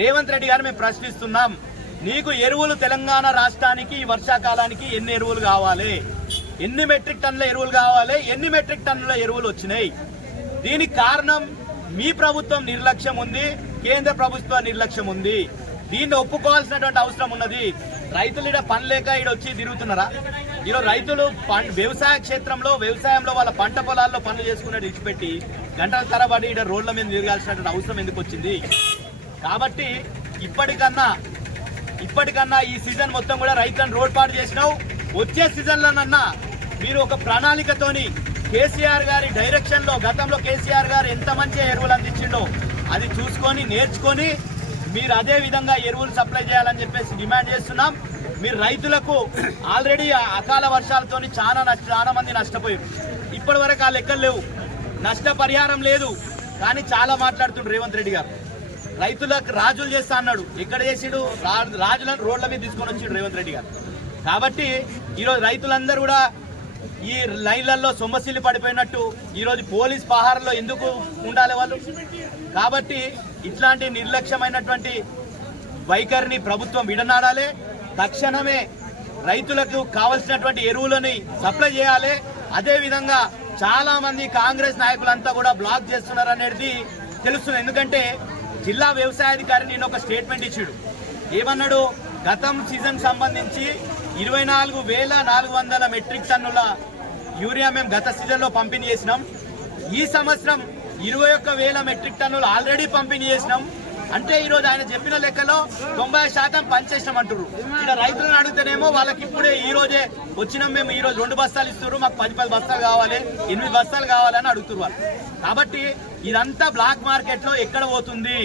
రేవంత్ రెడ్డి గారు మేము ప్రశ్నిస్తున్నాం, నీకు ఎరువులు తెలంగాణ రాష్ట్రానికి ఈ వర్షాకాలానికి ఎన్ని ఎరువులు కావాలి, ఎన్ని మెట్రిక్ టన్నుల ఎరువులు కావాలి, ఎన్ని మెట్రిక్ టన్నుల ఎరువులు వచ్చినాయి? దీనికి కారణం మీ ప్రభుత్వం నిర్లక్ష్యం ఉంది, కేంద్ర ప్రభుత్వ నిర్లక్ష్యం ఉంది. దీన్ని ఒప్పుకోవాల్సినటువంటి అవసరం ఉన్నది. రైతులు ఇక్కడ పని లేక ఇక్కడ వచ్చి తిరుగుతున్నారా? ఈరోజు రైతులు వ్యవసాయ క్షేత్రంలో వ్యవసాయంలో వాళ్ళ పంట పొలాల్లో పనులు చేసుకున్నట్టు ఇచ్చిపెట్టి గంటల తరబడి ఇక్కడ రోడ్ల మీద తిరగాల్సినటువంటి అవసరం ఎందుకు వచ్చింది? కాబట్టి ఇప్పటికన్నా ఈ సీజన్ మొత్తం కూడా రైతులను రోడ్పాటు చేసినావు. వచ్చే సీజన్లోనన్నా మీరు ఒక ప్రణాళికతోని కేసీఆర్ గారి డైరెక్షన్ లో, గతంలో కేసీఆర్ గారు ఎంత మంచి ఎరువులు అందించిండో అది చూసుకొని నేర్చుకొని మీరు అదే విధంగా ఎరువులు సప్లై చేయాలని చెప్పేసి డిమాండ్ చేస్తున్నాం. మీరు రైతులకు ఆల్రెడీ అకాల వర్షాలతో చాలా మంది నష్టపోయారు. ఇప్పటి వరకు ఆ లెక్కలు లేవు, నష్టపరిహారం లేదు. కానీ చాలా మాట్లాడుతుండ్రు రేవంత్ రెడ్డి గారు. రైతులకు రాజులు చేస్తా అన్నాడు, ఎక్కడ చేసిడు? రాజులను రోడ్ల మీద తీసుకొని వచ్చిండు రేవంత్ రెడ్డి గారు. కాబట్టి ఈరోజు రైతులందరూ కూడా ఈ లైన్లలో సొమ్మసిల్లి పడిపోయినట్టు ఈరోజు పోలీస్ పహారంలో ఎందుకు ఉండాలి వాళ్ళు? కాబట్టి ఇట్లాంటి నిర్లక్ష్యమైనటువంటి వైఖరిని ప్రభుత్వం విడనాడాలి. తక్షణమే రైతులకు కావలసినటువంటి ఎరువులని సప్లై చేయాలి. అదేవిధంగా చాలా మంది కాంగ్రెస్ నాయకులంతా కూడా బ్లాక్ చేస్తున్నారు అనేది తెలుస్తుంది. ఎందుకంటే జిల్లా వ్యవసాయాధికారి నేను ఒక స్టేట్మెంట్ ఇచ్చాడు. ఏమన్నాడు? గతం సీజన్ సంబంధించి 24,400 మెట్రిక్ టన్నుల యూరియా మేము గత సీజన్లో పంపిణీ చేసినాం. ఈ సంవత్సరం 21,000 మెట్రిక్ టన్నులు ఆల్రెడీ పంపిణీ చేసినాం. అంటే ఈరోజు ఆయన చెప్పిన లెక్కలో 90% పనిచేసినాం అంటారు. ఇక్కడ రైతులను అడిగితేనేమో వాళ్ళకి ఇప్పుడే ఈ రోజే వచ్చినాం, మేము ఈ రోజు 2 బస్తాలు ఇస్తున్నారు, మాకు 10 బస్తాలు కావాలి, 8 బస్తాలు కావాలని అడుగుతున్నారు వాళ్ళు. కాబట్టి ఇదంతా బ్లాక్ మార్కెట్లో ఎక్కడ పోతుంది?